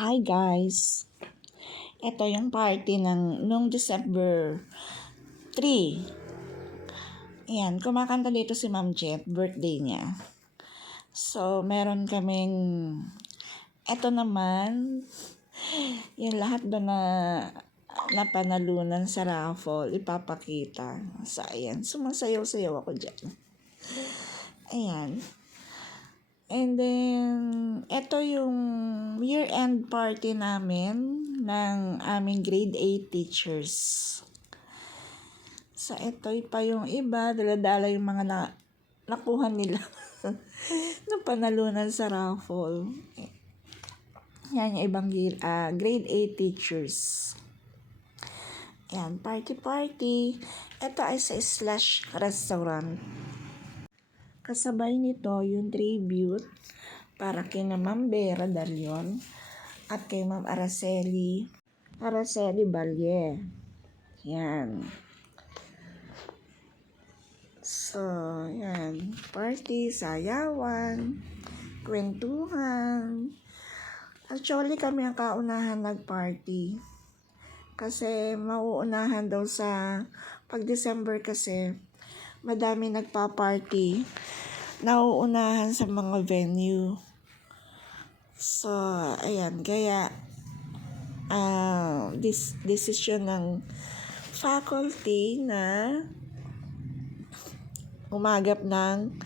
Hi guys! Ito yung party nung December 3. Ayan, kumakanta dito si Ma'am Jet, birthday niya. So, meron kaming, ito naman, yung lahat ba na napanalunan sa raffle, ipapakita. So, ayan, sumasayaw-sayaw ako dyan. Ayan. And then, ito yung year-end party namin ng aming grade 8 teachers. So, ito pa yung iba, dala-dala yung mga nakuha nila na panalunan sa raffle. Yan yung ibang grade 8 teachers. Yan, party-party. Ito ay sa Slash Restaurant. Kasabay nito yung tribute para kina Ma'am Vera Dalion at kay Ma'am Araceli Balye. Yan. So, yan. Party, sayawan, kwentuhan. Actually, kami ang kaunahan nag-party. Kasi mauunahan daw sa pag-December kasi madami nagpa-party, nauunahan sa mga venue. So, ayan, kaya decision ng faculty na umagap ng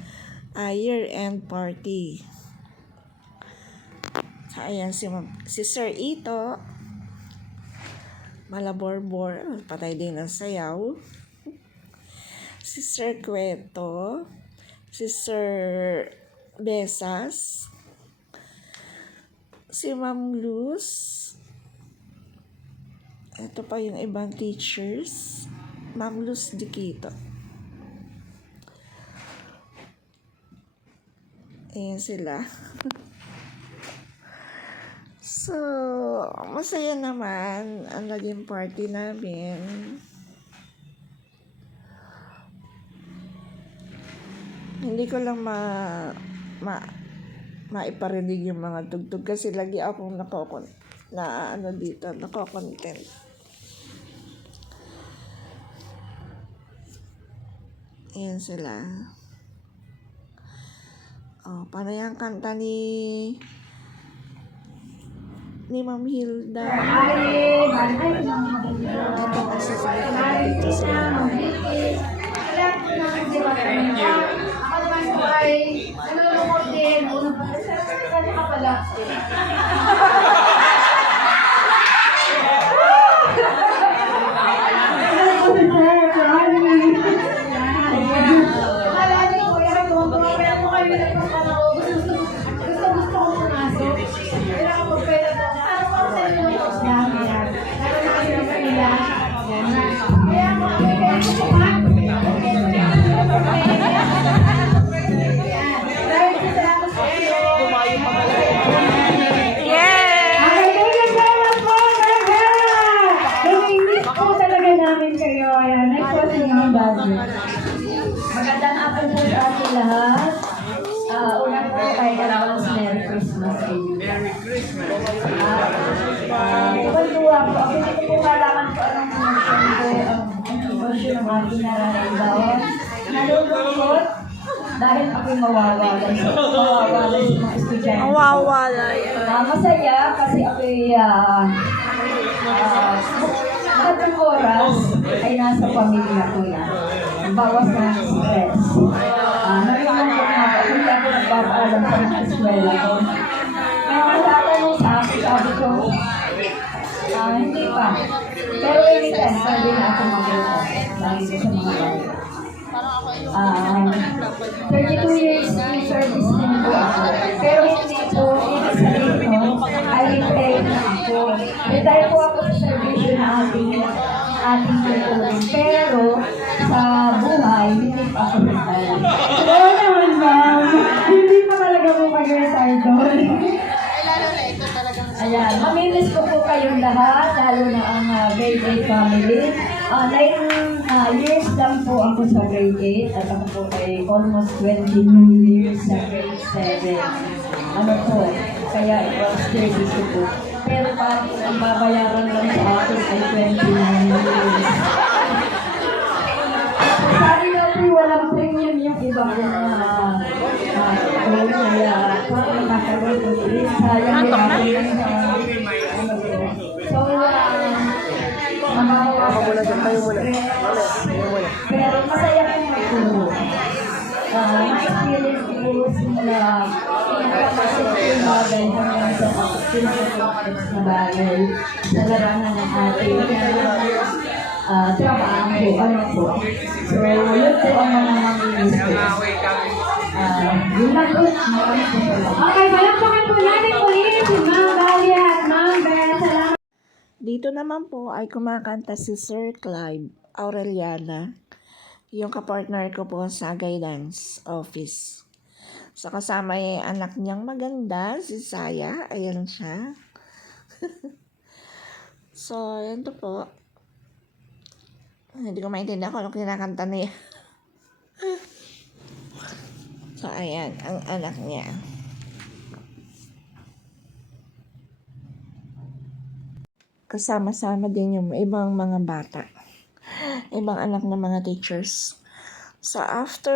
year-end party. So, ayan, si Sir Ito, malaborbor, patay din ng sayaw. Si Sir Cueto, si Sir Besas, si Ma'am Luz, ito pa yung ibang teachers, Ma'am Luz Dikito. Ayan sila. So, masaya naman ang naging party namin. Hindi ko lang maiparinig yung mga tugtog kasi lagi akong nako-content. Ayan sila. Oh, paano yung kanta ni Ma'am Hilda? Ito kasi sila dito sa Thank you. Ay, nalulungkot din. Unang pagkasabi ka pala. Magandang hapon po sa ating lahat. Una po ay advance Merry Christmas sa inyo. Merry Christmas. Pagduwa po, ako hindi ko po malaman po anong sitwasyon ng aking nararamdaman. Nalulungkot dahil ako'y mawawalay sa mga estudyante. mawawalay. Masaya kasi ako'y lahat ng oras ay nasa pamilya ko yan. Bawas na stress. Nalulungkot nga po, hindi ako nagpapaalam sa mga eskwela ko. Natatanong sa akin, sabi ko, hindi pa. Pero anytime, sabi na ako mag-ito. Dahil sa mga bayan. 32 years in service din po ako. Pero hindi po, ibig sabihin nun, I retire na ako. Retire po ako sa servisyo na ating tutulong. Pero, sa buhay, hindi pa ako retire. Oo naman, ma'am. Hindi pa talaga po mag-retire doon. Ayan, mamilis ko po kayong lahat, lalo na ang grade 8 family. 9 years lang po ako sa grade 8 at ako po ay almost 20 years sa grade 7. Ano po, kaya it was 30 po. pero parang ang babayaran lang sa akin ay 29 years. Sabi nga po, walang premium yung iba ko na kaya parang nakagod ko rin. Sayang yung akin so, pero masaya ko magturo. Na-experience ko simula pinakamasaya yung bagay hanggang sa pinakakompleks na bagay sa larangan ng ating trabaho, ano po. So, yun po ang mga mamimiss ko. Yun lang po. Maraming po salamat. Okay, palakpakan po natin ulit si Ma'am Valia at Ma'am Beth. Salamat. Dito naman po ay kumakanta si Sir Clive Aureliana, yung kapartner ko po sa guidance office. So, kasama yung anak niyang maganda, si Saya. Ayan siya. So, yan to po. Hindi ko maintindihan kung anong kinakanta niya. So, ayan, ang anak niya. Kasama-sama din yung ibang mga bata. Ibang anak ng mga teachers. So, after,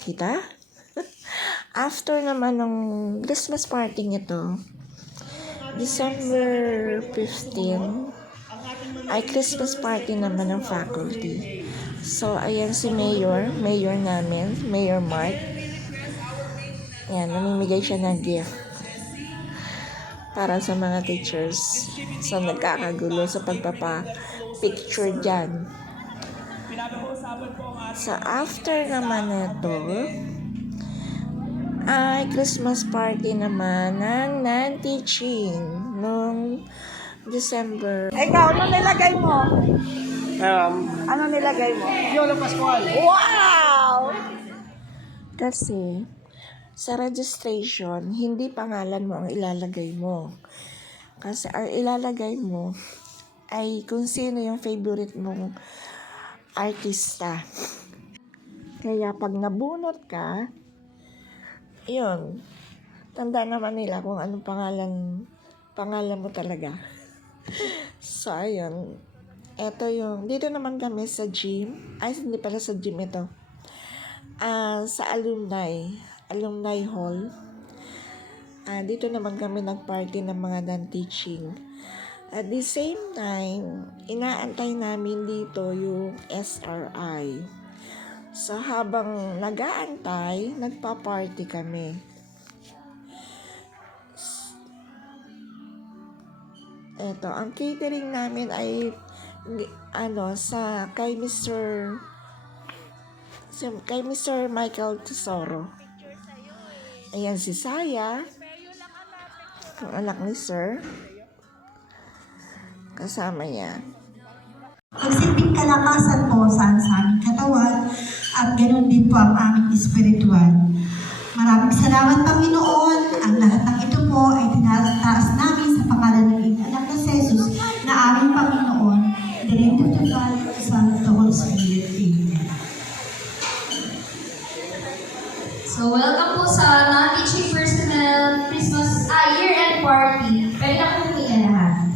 kita? After naman ng Christmas party nito, December 15, ay Christmas party naman ng faculty. So, ayan si Mayor namin, Mayor Mark. Ayan, namimigay siya ng gift para sa mga teachers. So, nagkakagulo sa pagpapa-picture dyan. So, after naman ito, ay Christmas party naman ng non-teaching noong December. Ikaw, ano nilagay mo? Ano nilagay mo? Yolo Pascual. Wow! Kasi, sa registration, hindi pangalan mo ang ilalagay mo. Kasi ang ilalagay mo ay kung sino yung favorite mong artista. Kaya pag nabunot ka, yun, tanda naman nila kung anong pangalan mo talaga. So, ayun. Ito yung, dito naman kami sa gym. Ay, hindi pala sa gym ito. Sa alumni hall. Dito naman kami nag-party ng mga non-teaching. At the same time, inaantay namin dito yung SRI. So, habang nag-aantay, nagpa-party kami. Ito, ang catering namin ay kay Mr. Michael Tesoro. Ayan si Saya, ang anak ni Sir. Kasama niya. Magsilbing kalakasan po sa aming katawan at ganoon din po ang aming espiritual. Maraming salamat, Panginoon. Ang lahat ng ito po ay tinataas namin sa pangalan ng iyong anak na Jesus na aming Panginoon. In the name of the Father, the Son, and the Holy Spirit. Amen. So, welcome po sa non-teaching personnel Christmas year-end party. Pwede na po pila lahat.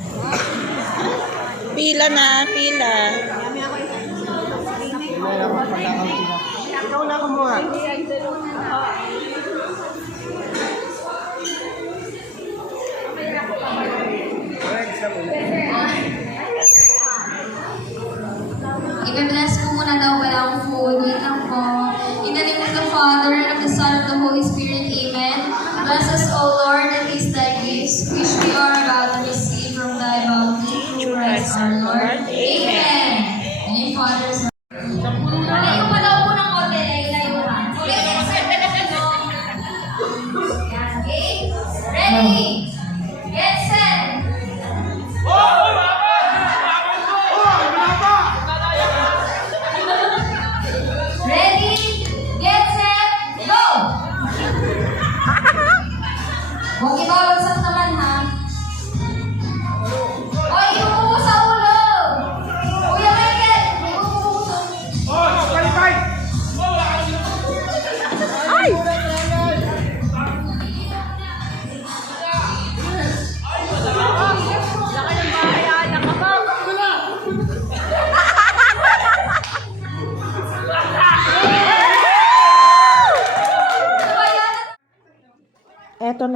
Pila na, pila. Ikaw na kumuha. I-bless po muna daw walang food. Wait lang po. In the name of the Father, and of the Son, and of the Holy Spirit. Amen. Bless us, O Lord, and taste thy gifts, which we are about to receive from thy bounty, through Christ our Lord. Amen. And in Father's Layo pa daw po ng konti. Layo pa. Okay, ready? Get set. Ready? Get set. Go! Huwag ibabagsak naman, ha? Oy, yung upo sa ulo!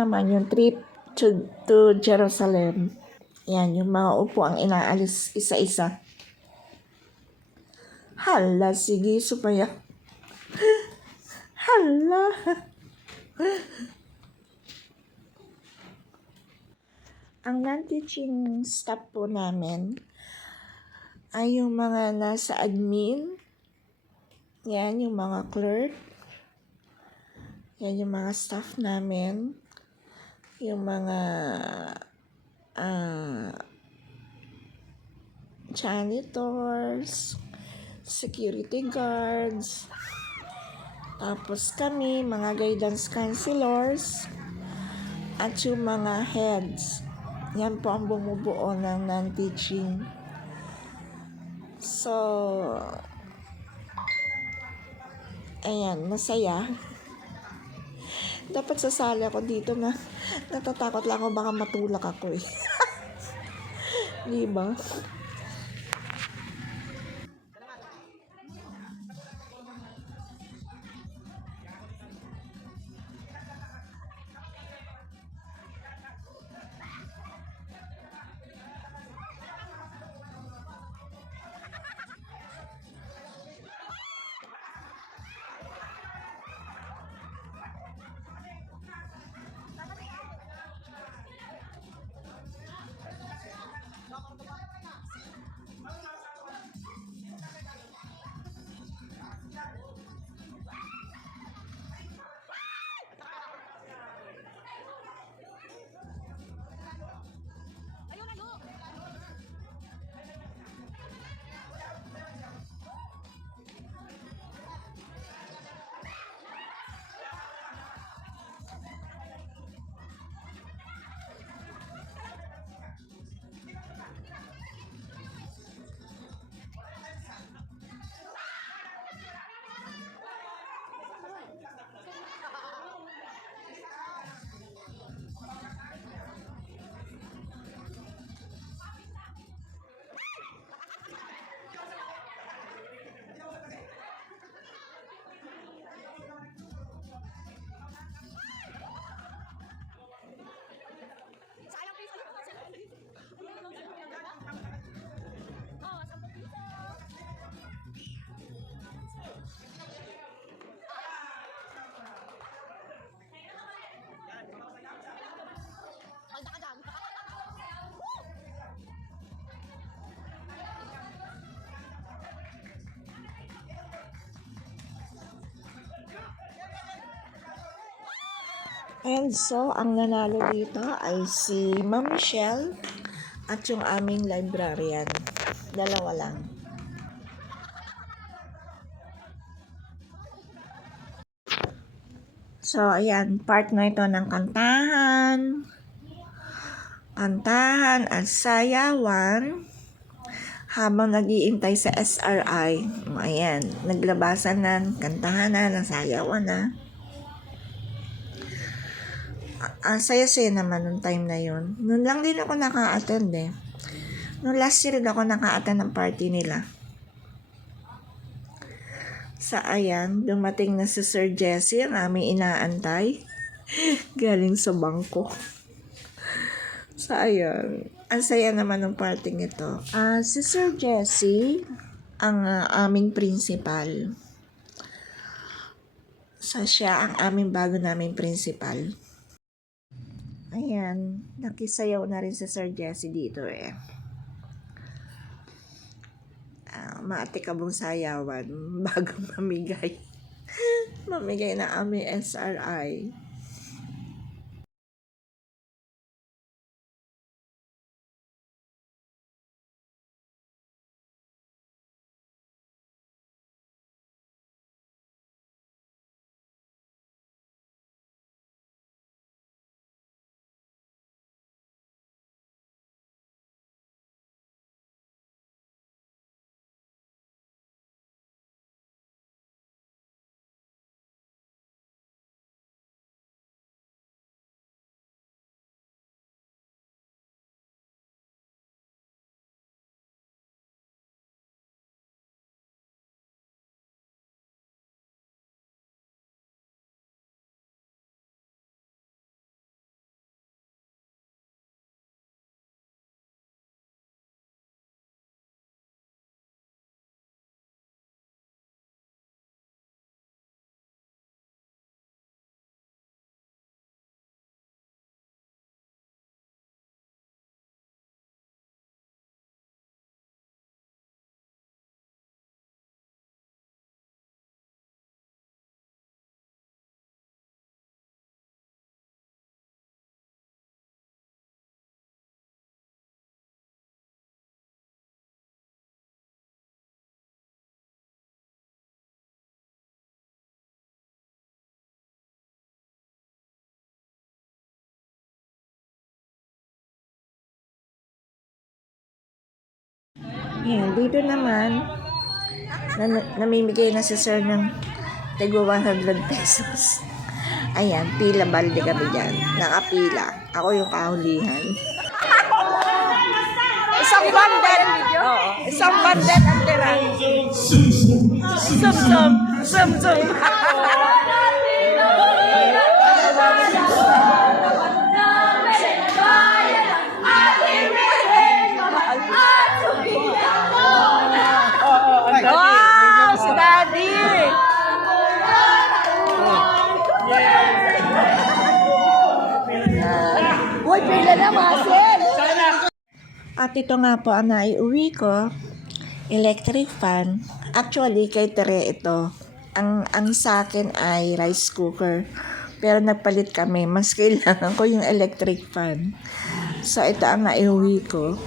naman yung trip to Jerusalem. Yan, yung mga upo ang inaalis isa-isa. Hala, sige, supaya. Hala. Ang non-teaching staff po namin ay yung mga nasa admin. Yan, yung mga clerk. Yan, yung mga staff namin. Yung mga janitors, security guards, tapos kami, mga guidance counselors, at yung mga heads. Yan po ang bumubuo ng non-teaching. So, ayan, masaya. Dapat sasali ako dito na natatakot lang ako baka matulak ako eh. Diba? And so, ang nanalo dito ay si Ma'am Michelle at yung aming librarian. Dalawa lang. So, ayan, part na ito ng kantahan at sayawan habang nag-iintay sa SRI. Ayan, naglabasan na, kantahan na, nasayawan na. Ang saya-saya naman nung time na yun. Noon lang din ako naka-attend eh. Noong last year ako naka-attend ng party nila. Sa ayan, dumating na si Sir Jesse, ang aming inaantay. Galing sa bangko. Sa ayan, ang saya naman ng party ito. Si Sir Jesse, ang aming principal. Siya ang aming bago naming principal. Ayan, nakisayaw na rin si Sir Jesse dito eh. Maatikabong sayawan bago mamigay. Mamigay na aming SRI. Ayan, dito naman, namimigay na si sir ng tigwa 100 pesos. Ayan, pila balde kami dyan. Nakapila. Ako yung kahulihan. Isang bandel. Oo, isang bandel ang tira. Sum. Wow, si Daddy! Uy, pila na, Masin! At ito nga po ang naiuwi ko, electric fan. Actually, kay Tere ito. Ang sa akin ay rice cooker. Pero nagpalit kami, mas kailangan ko yung electric fan. So, ito ang naiuwi ko.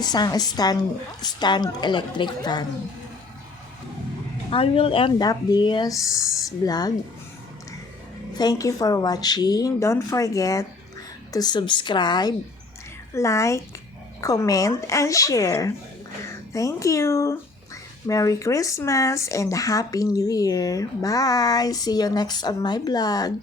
Isang stand electric fan. I will end up this vlog. Thank you for watching. Don't forget to subscribe, like, comment, and share. Thank you. Merry Christmas and Happy New Year. Bye. See you next on my vlog.